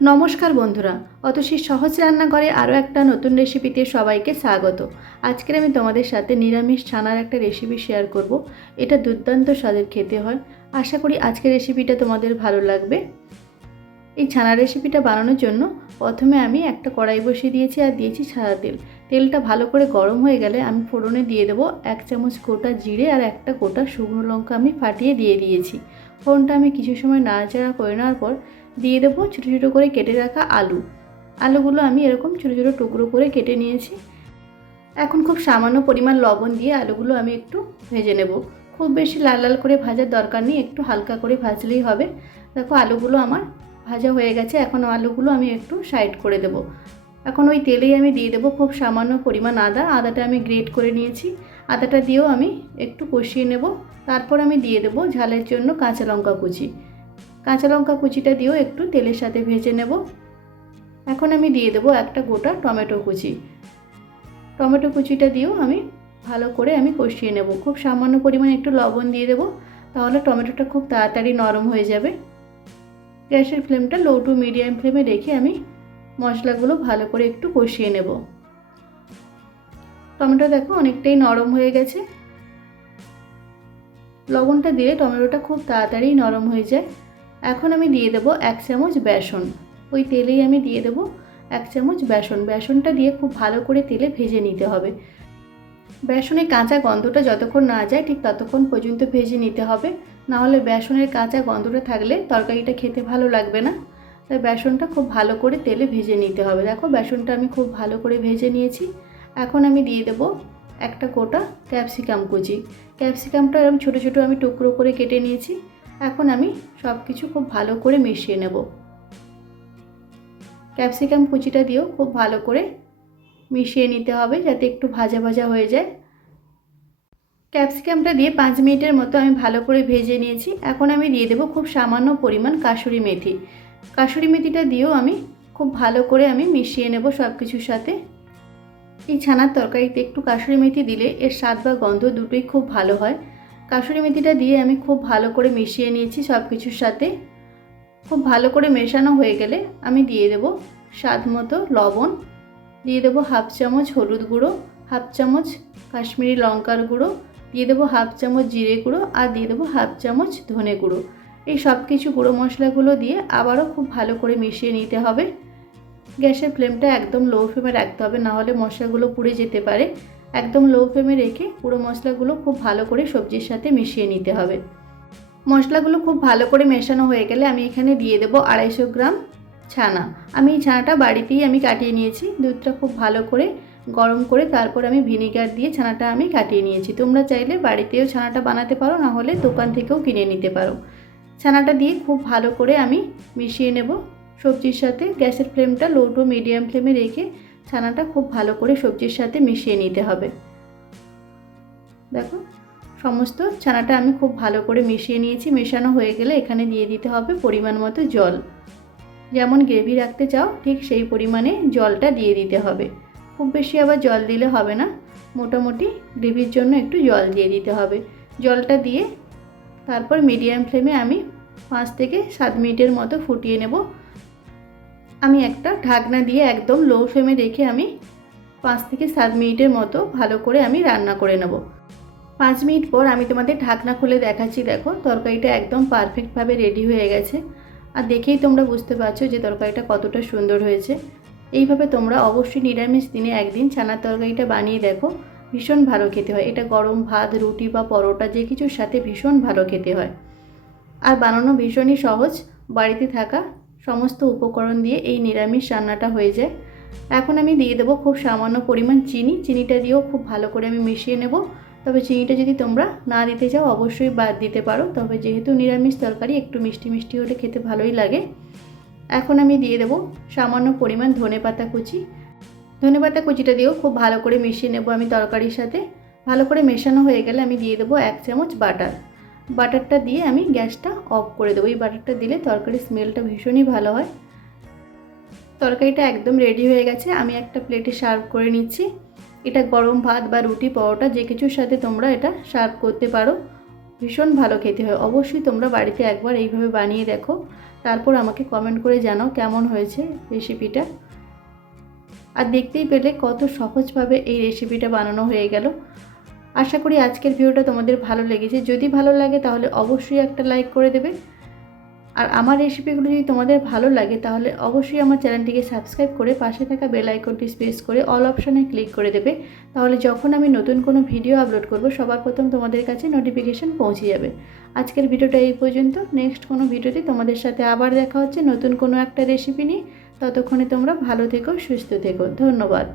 নমস্কার বন্ধুরা, অতসী সহজ রান্নাঘরে আরও একটা নতুন রেসিপিতে সবাইকে স্বাগত। আজকের আমি তোমাদের সাথে নিরামিষ ছানার একটা রেসিপি শেয়ার করব। এটা দুর্দান্ত স্বাদের খেতে হয়। আশা করি আজকের রেসিপিটা তোমাদের ভালো লাগবে। এই ছানার রেসিপিটা বানানোর জন্য প্রথমে আমি একটা কড়াই বসিয়ে দিয়েছি আর দিয়েছি সাদা তেল। তেলটা ভালো করে গরম হয়ে গেলে আমি ফোড়নে দিয়ে দেবো 1 চামচ গোটা জিরে আর একটা গোটা শুকনো লঙ্কা আমি ফাটিয়ে দিয়ে দিয়েছি। ফোড়নটা আমি কিছু সময় নাড়াচাড়া করে নেওয়ার পর দিয়ে দেবো ছোটো ছোটো করে কেটে রাখা আলুগুলো আমি এরকম ছোটো ছোটো টুকরো করে কেটে নিয়েছি। এখন খুব সামান্য পরিমাণ লবণ দিয়ে আলুগুলো আমি একটু ভেজে নেব। খুব বেশি লাল লাল করে ভাজার দরকার নেই, একটু হালকা করে ভাজলেই হবে। দেখো আলুগুলো আমার ভাজা হয়ে গেছে। এখন আলুগুলো আমি একটু সাইড করে দেব। এখন ওই তেলেই আমি দিয়ে দেবো খুব সামান্য পরিমাণ আদাটা আমি গ্রেট করে নিয়েছি। আদাটা দিয়েও আমি একটু কষিয়ে নেব। তারপর আমি দিয়ে দেবো ঝালের জন্য কাঁচা লঙ্কা কুচিটা দিয়েও একটু তেলের সাথে ভেজে নেব। এখন আমি দিয়ে দেবো একটা গোটা টমেটো কুচিটা দিয়েও আমি ভালো করে আমি কষিয়ে নেব। খুব সামান্য পরিমাণে একটু লবণ দিয়ে দেবো, তাহলে টমেটোটা খুব তাড়াতাড়ি নরম হয়ে যাবে। গ্যাসের ফ্লেমটা লো টু মিডিয়াম ফ্লেমে রেখে আমি মশলাগুলো ভালো করে একটু কষিয়ে নেব। টমেটো দেখো অনেকটাই নরম হয়ে গেছে। লবণটা দিলে টমেটোটা খুব তাড়াতাড়ি নরম হয়ে যায়। এখন আমি দিয়ে দেবো 1 চামচ বেসন। ওই তেলেই আমি দিয়ে দেবো 1 চামচ বেসনটা দিয়ে খুব ভালো করে তেলে ভেজে নিতে হবে। বেসনের কাঁচা গন্ধটা যতক্ষণ না যায় ঠিক ততক্ষণ পর্যন্ত ভেজে নিতে হবে, নাহলে বেসনের কাঁচা গন্ধটা থাকলে তরকারিটা খেতে ভালো লাগবে না। তাই বেসনটা খুব ভালো করে তেলে ভেজে নিতে হবে। দেখো বেসনটা আমি খুব ভালো করে ভেজে নিয়েছি। এখন আমি দিয়ে দেবো একটা গোটা ক্যাপসিকামটা এরকম ছোটো ছোটো আমি টুকরো করে কেটে নিয়েছি। এখন আমি সব কিছু খুব ভালো করে মিশিয়ে নেব। ক্যাপসিকাম কুচিটা দিয়েও খুব ভালো করে মিশিয়ে নিতে হবে যাতে একটু ভাজা ভাজা হয়ে যায়। ক্যাপসিকামটা দিয়ে 5 মিনিটের মতো আমি ভালো করে ভেজে নিয়েছি। এখন আমি দিয়ে দেবো খুব সামান্য পরিমাণ কাসুরি মেথিটা দিয়েও আমি খুব ভালো করে আমি মিশিয়ে নেব সব কিছুর সাথে। এই ছানার তরকারিতে একটু কাসুরি মেথি দিলে এর স্বাদ বা গন্ধ দুটোই খুব ভালো হয়। কাসুরি মেথিটা দিয়ে আমি খুব ভালো করে মিশিয়ে নিয়েছি সব কিছুর সাথে। খুব ভালো করে মেশানো হয়ে গেলে আমি দিয়ে দেবো স্বাদ মতো লবণ, দিয়ে দেবো 1/2 চামচ হলুদ গুঁড়ো, 1/2 চামচ কাশ্মীরি লঙ্কার গুঁড়ো, দিয়ে দেবো 1/2 চামচ জিরে গুঁড়ো আর দিয়ে দেবো 1/2 চামচ ধনে গুঁড়ো। এই সব কিছু গুঁড়ো মশলাগুলো দিয়ে আবারও খুব ভালো করে মিশিয়ে নিতে হবে। গ্যাসের ফ্লেমটা একদম লো ফ্লেমে রাখতে হবে, নাহলে মশলাগুলো পুড়ে যেতে পারে। একদম লো ফ্লেমে রেখে পুরো মশলাগুলো খুব ভালো করে সবজির সাথে মিশিয়ে নিতে হবে। মশলাগুলো খুব ভালো করে মেশানো হয়ে গেলে আমি এখানে দিয়ে দেবো 250 গ্রাম ছানা। আমি এই ছানাটা বাড়িতেই আমি কাটিয়ে নিয়েছি। দুধটা খুব ভালো করে গরম করে তারপর আমি ভিনিগার দিয়ে ছানাটা আমি কাটিয়ে নিয়েছি। তোমরা চাইলে বাড়িতেও ছানাটা বানাতে পারো, না হলে দোকান থেকেও কিনে নিতে পারো। ছানাটা দিয়ে খুব ভালো করে আমি মিশিয়ে নেব সবজির সাথে। গ্যাসের ফ্লেমটা লো টু মিডিয়াম ফ্লেমে রেখে ছানাটা খুব ভালো করে সবজির সাথে মিশিয়ে নিতে হবে। দেখো সমস্ত ছানাটা আমি খুব ভালো করে মিশিয়ে নিয়েছি। মেশানো হয়ে গেলে এখানে দিয়ে দিতে হবে পরিমাণ মতো জল। যেমন গ্রেভি রাখতে চাও ঠিক সেই পরিমাণে জলটা দিয়ে দিতে হবে। খুব বেশি আবার জল দিলে হবে না, মোটামুটি গ্রেভির জন্য একটু জল দিয়ে দিতে হবে। জলটা দিয়ে তারপর মিডিয়াম ফ্লেমে আমি 5 থেকে 7 মিনিটের মতো ফুটিয়ে নেব। আমি একটা ঢাকনা দিয়ে একদম লো ফ্লেমে রেখে আমি 5 থেকে 7 মিনিটের মতো ভালো করে আমি রান্না করে নেব। 5 মিনিট পর আমি তোমাদের ঢাকনা খুলে দেখাচ্ছি। দেখো তরকারিটা একদম পারফেক্টভাবে রেডি হয়ে গেছে। আর দেখেই তোমরা বুঝতে পারছো যে তরকারিটা কতটা সুন্দর হয়েছে। এইভাবে তোমরা অবশ্যই নিরামিষ দিনে একদিন ছানার তরকারিটা বানিয়ে দেখো, ভীষণ ভালো খেতে হয়। এটা গরম ভাত, রুটি বা পরোটা যে কিছুর সাথে ভীষণ ভালো খেতে হয়। আর বানানো ভীষণই সহজ। বাড়িতে থাকা সমস্ত উপকরণ দিয়ে এই নিরামিষ রান্নাটা হয়ে যায়। এখন আমি দিয়ে দেবো খুব সামান্য পরিমাণ চিনিটা দিয়েও খুব ভালো করে আমি মিশিয়ে নেব। তবে চিনিটা যদি তোমরা না দিতে চাও অবশ্যই বাদ দিতে পারো, তবে যেহেতু নিরামিষ তরকারি একটু মিষ্টি মিষ্টি হলে খেতে ভালোই লাগে। এখন আমি দিয়ে দেবো সামান্য পরিমাণ ধনেপাতা কুচিটা দিয়েও খুব ভালো করে মিশিয়ে নেব আমি তরকারির সাথে। ভালো করে মেশানো হয়ে গেলে আমি দিয়ে দেবো 1 চামচ বাটারটা দিয়ে আমি গ্যাসটা অফ করে দেবো। এই বাটারটা দিলে তরকারির স্মেলটা ভীষণই ভালো হয়। তরকারিটা একদম রেডি হয়ে গেছে। আমি একটা প্লেটে সার্ভ করে নিচ্ছি। এটা গরম ভাত বা রুটি, পরোটা যে কিছুর সাথে তোমরা এটা সার্ভ করতে পারো। ভীষণ ভালো খেতে হয়। অবশ্যই তোমরা বাড়িতে একবার এইভাবে বানিয়ে দেখো, তারপর আমাকে কমেন্ট করে জানাও কেমন হয়েছে রেসিপিটা। আর দেখতেই পেলে কত সহজভাবে এই রেসিপিটা বানানো হয়ে গেল। আশা করি আজকের ভিডিওটা তোমাদের ভালো লেগেছে। যদি ভালো লাগে তাহলে অবশ্যই একটা লাইক করে দেবে। আর আমার রেসিপিগুলো যদি তোমাদের ভালো লাগে তাহলে অবশ্যই আমার চ্যানেলটিকে সাবস্ক্রাইব করে পাশে থাকা বেল আইকনটি প্রেস করে অল অপশানে ক্লিক করে দেবে। তাহলে যখন আমি নতুন কোনো ভিডিও আপলোড করব সবার প্রথম তোমাদের কাছে নোটিফিকেশান পৌঁছে যাবে। আজকের ভিডিওটা এই পর্যন্ত। নেক্সট কোনো ভিডিওতে তোমাদের সাথে আবার দেখা হচ্ছে নতুন কোনো একটা রেসিপি নিয়ে। ততক্ষণে তোমরা ভালো থেকো, সুস্থ থেকো। ধন্যবাদ।